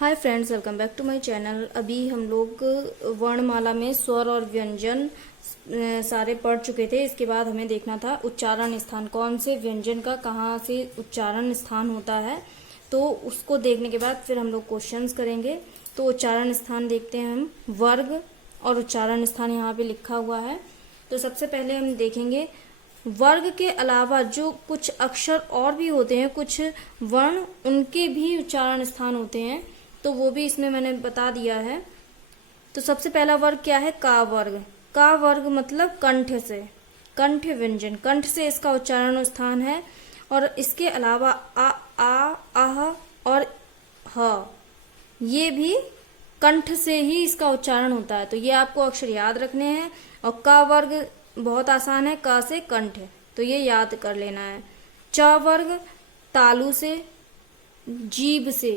Hi friends, welcome back to my channel. अभी हम लोग वर्णमाला में स्वर और व्यंजन सारे पढ़ चुके थे। इसके बाद हमें देखना था उच्चारण स्थान, कौन से व्यंजन का कहाँ से उच्चारण स्थान होता है। तो उसको देखने के बाद फिर हम लोग क्वेश्चंस करेंगे। तो उच्चारण स्थान देखते हैं हम, वर्ग और उच्चारण स्थान यहाँ पे लिखा हुआ है। तो सबसे पहले हम देखेंगे वर्ग के अलावा जो कुछ अक्षर और भी होते हैं, कुछ वर्ण, उनके भी उच्चारण स्थान होते हैं। तो वो भी इसमें मैंने बता दिया है। तो सबसे पहला वर्ग क्या है? का वर्ग। का वर्ग मतलब कंठ से, कंठ व्यंजन, कंठ से इसका उच्चारण स्थान है। और इसके अलावा आ, आह और ह, ये भी कंठ से ही इसका उच्चारण होता है। तो ये आपको अक्षर याद रखने हैं। और का वर्ग बहुत आसान है, का से कंठ है, तो ये याद कर लेना है। च वर्ग तालु से, जीभ से,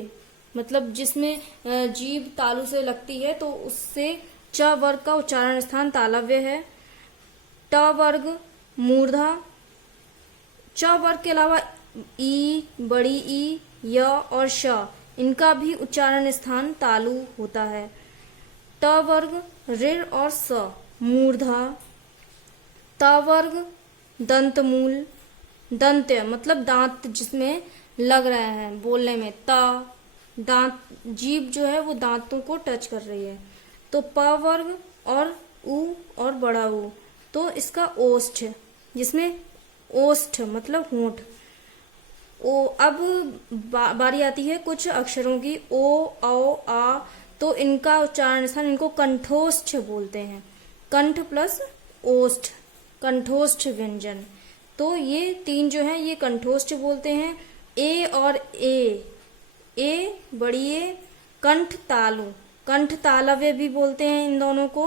मतलब जिसमें जीभ तालु से लगती है तो उससे च वर्ग का उच्चारण स्थान तालव्य है। ट वर्ग मूर्धा। च वर्ग के अलावा ई, बड़ी ई, य और श, इनका भी उच्चारण स्थान तालु होता है। ट वर्ग ऋ और स मूर्धा। त वर्ग दंतमूल, दंत्य मतलब दांत जिसमें लग रहा है बोलने में, ता दांत, जीभ जो है वो दांतों को टच कर रही है। तो प वर्ग और उ और बड़ा उ, तो इसका ओष्ठ, जिसमें ओष्ठ मतलब होंठ। ओ अब बारी आती है कुछ अक्षरों की, ओ, औ, आ, तो इनका उच्चारण स्थान, इनको कंठोष्ठ बोलते हैं। कंठ प्लस ओष्ठ, कंठोष्ठ व्यंजन। तो ये तीन जो है ये कंठोष्ठ बोलते हैं। ए और ए बड़ी ए, कंठ तालु, कंठ तालव्य भी बोलते हैं इन दोनों को।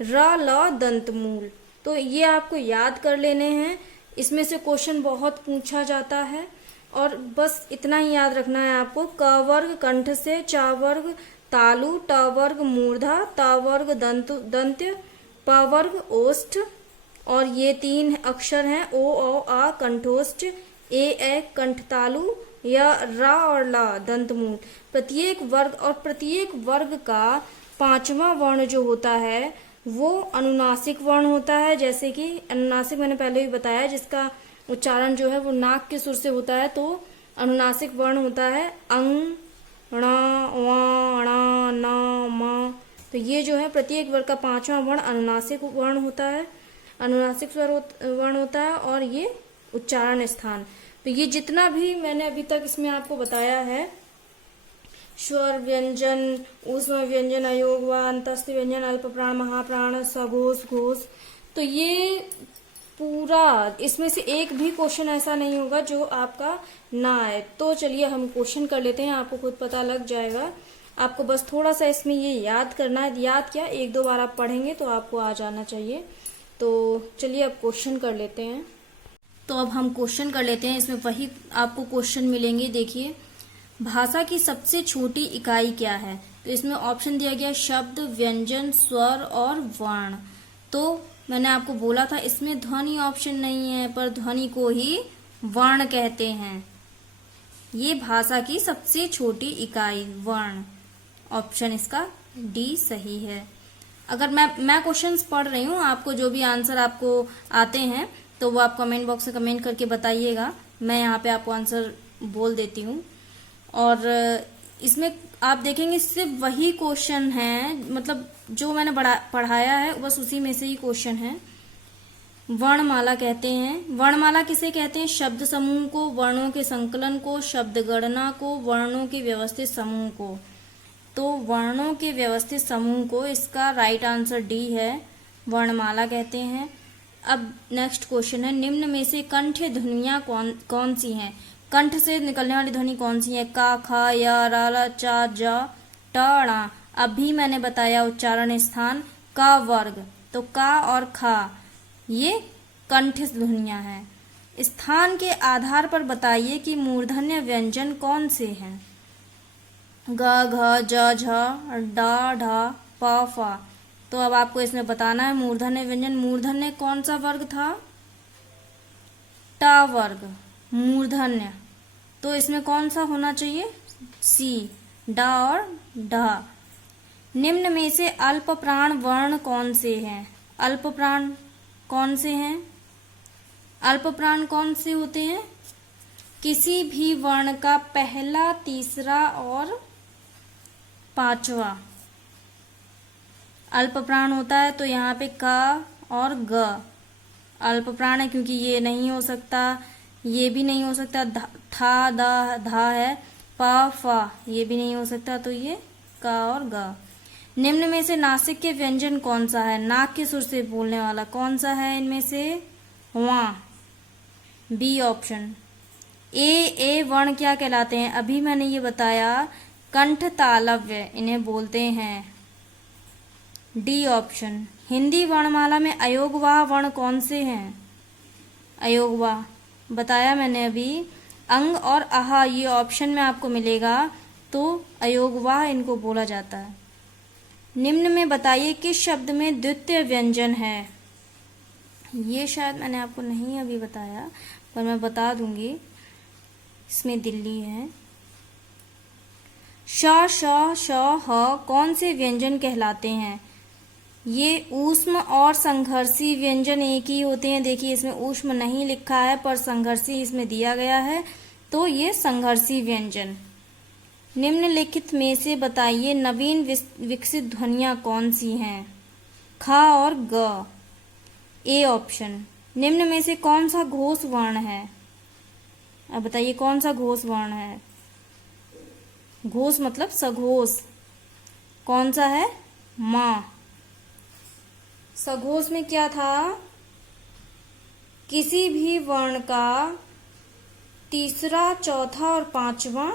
र ल दंतमूल। तो ये आपको याद कर लेने हैं। इसमें से क्वेश्चन बहुत पूछा जाता है और बस इतना ही याद रखना है आपको। क वर्ग कंठ से, च वर्ग तालु, ट वर्ग मूर्धा, त वर्ग दंत्य, प वर्ग ओष्ठ। और ये तीन अक्षर हैं ओ, औ, आ कंठोष्ठ, ए कंठतालु, या रा और ला दंतमूल। प्रत्येक वर्ग और प्रत्येक वर्ग का पांचवा वर्ण जो होता है वो अनुनासिक वर्ण होता है। जैसे कि अनुनासिक मैंने पहले भी बताया, जिसका उच्चारण जो है वो नाक के सुर से होता है, तो अनुनासिक वर्ण होता है अंग, ण, व, ण, न, म। तो ये जो है प्रत्येक वर्ग का पांचवा वर्ण अनुनासिक वर्ण होता है, अनुनासिक स्वर वर्ण होता है। और ये उच्चारण स्थान, तो ये जितना भी मैंने अभी तक इसमें आपको बताया है, स्वर व्यंजन, ऊष्म व्यंजन, अयोग व अंतस्थ व्यंजन, अल्प प्राण, महाप्राण, सघोष, घोष, तो ये पूरा, इसमें से एक भी क्वेश्चन ऐसा नहीं होगा जो आपका ना आए। तो चलिए हम क्वेश्चन कर लेते हैं, आपको खुद पता लग जाएगा। आपको बस थोड़ा सा इसमें ये याद करना है। याद क्या, एक दो बार आप पढ़ेंगे तो आपको आ जाना चाहिए। तो चलिए अब क्वेश्चन कर लेते हैं। तो अब हम क्वेश्चन कर लेते हैं, इसमें वही आपको क्वेश्चन मिलेंगे। देखिए, भाषा की सबसे छोटी इकाई क्या है? तो इसमें ऑप्शन दिया गया शब्द, व्यंजन, स्वर और वर्ण। तो मैंने आपको बोला था इसमें ध्वनि ऑप्शन नहीं है, पर ध्वनि को ही वर्ण कहते हैं। ये भाषा की सबसे छोटी इकाई वर्ण, ऑप्शन इसका डी सही है। अगर मैं क्वेश्चंस पढ़ रही हूँ, आपको जो भी आंसर आपको आते हैं तो वो आप कमेंट बॉक्स में कमेंट करके बताइएगा। मैं यहाँ पे आपको आंसर बोल देती हूँ। और इसमें आप देखेंगे सिर्फ वही क्वेश्चन है, मतलब जो मैंने पढ़ाया है बस उसी में से ही क्वेश्चन है। वर्णमाला कहते हैं। वर्णमाला किसे कहते हैं? शब्द समूह को, वर्णों के संकलन को, शब्द गणना को, वर्णों के व्यवस्थित समूह को। तो वर्णों के व्यवस्थित समूह को, इसका राइट आंसर डी है, वर्णमाला कहते हैं। अब नेक्स्ट क्वेश्चन है, निम्न में से कंठ ध्वनियां कौन सी हैं? कंठ से निकलने वाली ध्वनि कौन सी है? का, खा, या, रा, ला, चा, जा, टा, णा। अभी मैंने बताया उच्चारण स्थान का वर्ग, तो का और खा ये कंठ ध्वनियां हैं। स्थान के आधार पर बताइए कि मूर्धन्य व्यंजन कौन से हैं? ग, घ, ज, झ, डा, ढा, प, फा। तो अब आपको इसमें बताना है मूर्धन्य व्यंजन। मूर्धन्य कौन सा वर्ग था? टा वर्ग, मूर्धन्य। तो इसमें कौन सा होना चाहिए? सी, ड और ढ। निम्न में से अल्प प्राण वर्ण कौन से हैं? अल्प प्राण कौन से हैं? अल्प प्राण कौन से होते हैं? किसी भी वर्ण का पहला, तीसरा और पांचवा अल्प प्राण होता है। तो यहाँ पे क और ग अल्प प्राण है, क्योंकि ये नहीं हो सकता, ये भी नहीं हो सकता, था दा धा है, पा फा ये भी नहीं हो सकता, तो ये क और ग। निम्न में से नासिक के व्यंजन कौन सा है? नाक के सुर से बोलने वाला कौन सा है इनमें से? वां, बी ऑप्शन। ए वर्ण क्या कहलाते हैं? अभी मैंने ये बताया, कंठ तालव्य इन्हें बोलते हैं, डी ऑप्शन। हिंदी वर्णमाला में अयोगवाह वर्ण कौन से हैं? अयोगवाह बताया मैंने अभी, अंग और आहा ये ऑप्शन में आपको मिलेगा, तो अयोगवाह इनको बोला जाता है। निम्न में बताइए किस शब्द में द्वितीय व्यंजन है? ये शायद मैंने आपको नहीं अभी बताया, पर मैं बता दूंगी। इसमें दिल्ली है। श, श, ह कौन से व्यंजन कहलाते हैं? ये ऊष्म और संघर्षी व्यंजन एक ही होते हैं। देखिए इसमें ऊष्म नहीं लिखा है, पर संघर्षी इसमें दिया गया है, तो ये संघर्षी व्यंजन। निम्नलिखित में से बताइए नवीन विकसित ध्वनियां कौन सी हैं? ख और ग, ए ऑप्शन। निम्न में से कौन सा घोष वर्ण है? अब बताइए कौन सा घोष वर्ण है? घोष मतलब सघोष, कौन सा है? मां। सघोष में क्या था? किसी भी वर्ण का तीसरा, चौथा और पांचवा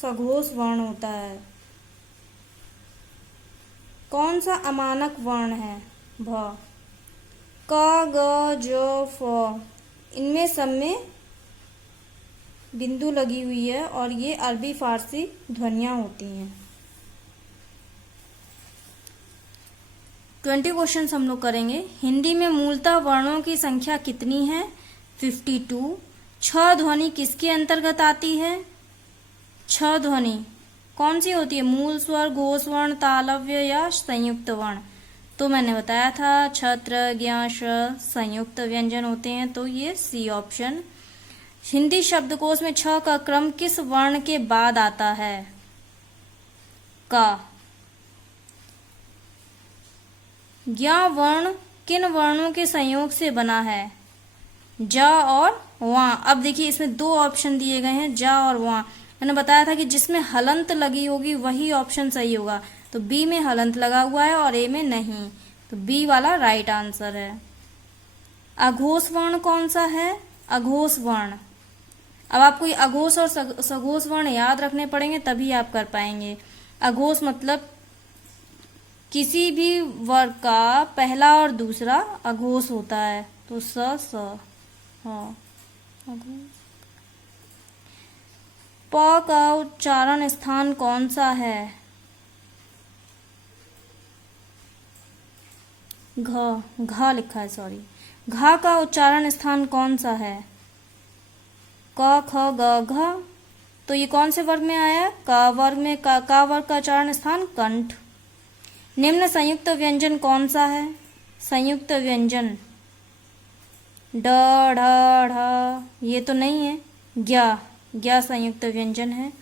सघोष वर्ण होता है। कौन सा अमानक वर्ण है? भ। क, ग, ज, फ इनमें सब में बिंदु लगी हुई है और ये अरबी फारसी ध्वनियां होती हैं। 20 क्वेश्चन हम लोग करेंगे। हिंदी में मूलतः वर्णों की संख्या कितनी है? 52। छ ध्वनि किसके अंतर्गत आती है? छ ध्वनि कौन सी होती है? मूल स्वर, घोष वर्ण, तालव्य या संयुक्त वर्ण? तो मैंने बताया था छत्र, ज्ञ, श संयुक्त व्यंजन होते हैं, तो ये सी ऑप्शन। हिंदी शब्दकोश में छ का क्रम किस वर्ण के बाद आता है? क। ज्ञ वर्ण किन वर्णों के संयोग से बना है? ज और वां। अब देखिए इसमें दो ऑप्शन दिए गए हैं, ज और वां। मैंने बताया था कि जिसमें हलंत लगी होगी वही ऑप्शन सही होगा, तो बी में हलंत लगा हुआ है और ए में नहीं, तो बी वाला राइट आंसर है। अघोष वर्ण कौन सा है? अघोष वर्ण। अब आपको ये अघोष और सघोष वर्ण याद रखने पड़ेंगे, तभी आप कर पाएंगे। अघोष मतलब किसी भी वर्ग का पहला और दूसरा अघोष होता है, तो स हाँ अघोष। प का उच्चारण स्थान कौन सा है? घ लिखा है, सॉरी। घ का उच्चारण स्थान कौन सा है? क, ख, ग, घ। तो ये कौन से वर्ग में आया? क वर्ग में। का वर्ग का उच्चारण स्थान कंठ। निम्न संयुक्त व्यंजन कौन सा है? संयुक्त व्यंजन ड, ढ, ढ ये तो नहीं है। ज्ञ संयुक्त व्यंजन है।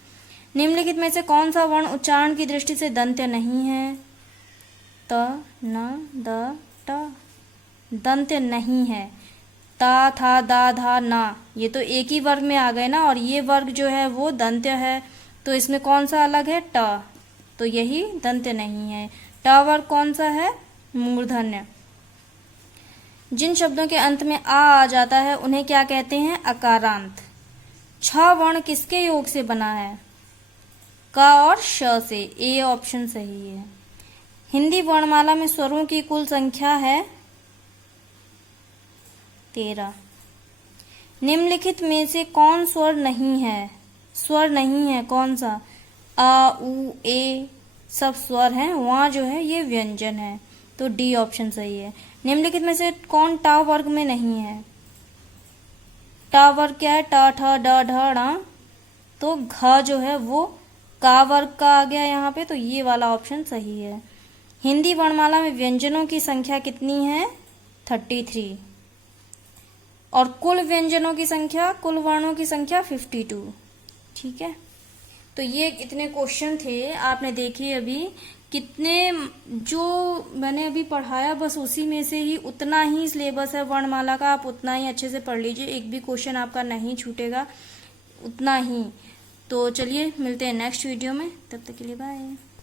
निम्नलिखित में से कौन सा वर्ण उच्चारण की दृष्टि से दंत्य नहीं है? त, न, द, ट दंत्य नहीं है। ता, था, दा, धा, ना ये तो एक ही वर्ग में आ गए ना, और ये वर्ग जो है वो दंत्य है, तो इसमें कौन सा अलग है? ट, तो यही दंत्य नहीं है। ट वर्ग कौन सा है? मूर्धन्य। जिन शब्दों के अंत में आ जाता है उन्हें क्या कहते हैं? अकारांत। छ वर्ण किसके योग से बना है? क और श से, ए ऑप्शन सही है। हिंदी वर्णमाला में स्वरों की कुल संख्या है 13। निम्नलिखित में से कौन स्वर नहीं है? स्वर नहीं है कौन सा? आ, उ, ए सब स्वर हैं, वहां जो है ये व्यंजन है, तो डी ऑप्शन सही है। निम्नलिखित में से कौन टा वर्ग में नहीं है? टा वर्ग क्या है? टा, ठ, ड, ढ, ण, तो घ जो है वो का वर्ग का आ गया यहाँ पे, तो ये वाला ऑप्शन सही है। हिंदी वर्णमाला में व्यंजनों की संख्या कितनी है? 33। और कुल व्यंजनों की संख्या, कुल वर्णों की संख्या 52। ठीक है, तो ये इतने क्वेश्चन थे, आपने देखे अभी कितने, जो मैंने अभी पढ़ाया बस उसी में से ही उतना ही सिलेबस है वर्णमाला का, आप उतना ही अच्छे से पढ़ लीजिए, एक भी क्वेश्चन आपका नहीं छूटेगा, उतना ही। तो चलिए मिलते हैं नेक्स्ट वीडियो में, तब तक के लिए बाय।